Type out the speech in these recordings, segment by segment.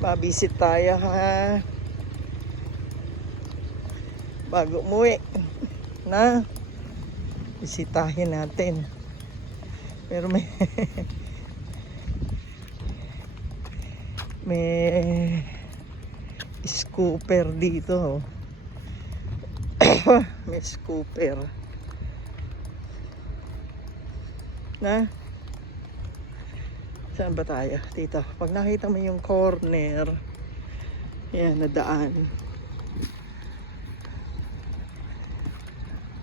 Pabisit tayo ha. Bago umuwi na bisitahin natin. Pero may may scooper dito. May scooper na. Saan ba tayo? Dito. Pag nakita mo yung corner, yan, na daan.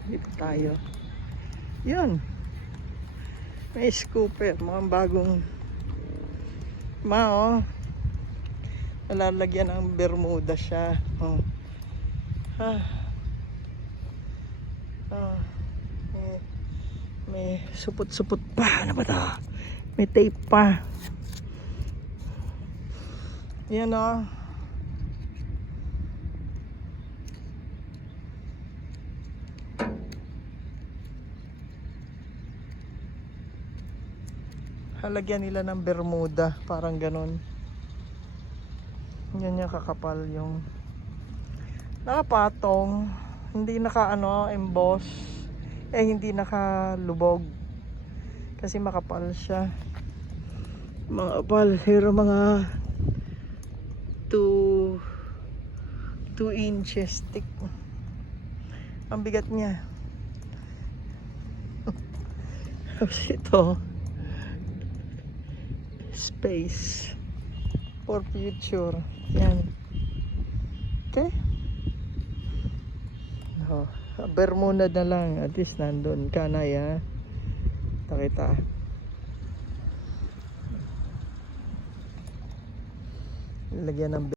Dito tayo. Yun. May scooper. Mga bagong nalalagyan ng bermuda siya. Oh. May supot-supot pa. Ano ba ito? May tape pa. Yan o. Halagyan nila ng bermuda. Parang ganun. Yan yung kakapal yung nakapatong. Hindi emboss. Hindi nakalubog. Kasi makapal siya. Mga apal. Pero mga 2 inches thick. Ang bigat niya. Tapos ito, space for future. Yan. Okay. Bermuda na lang. At least nandun ka na ya. Kita. Lagyan ng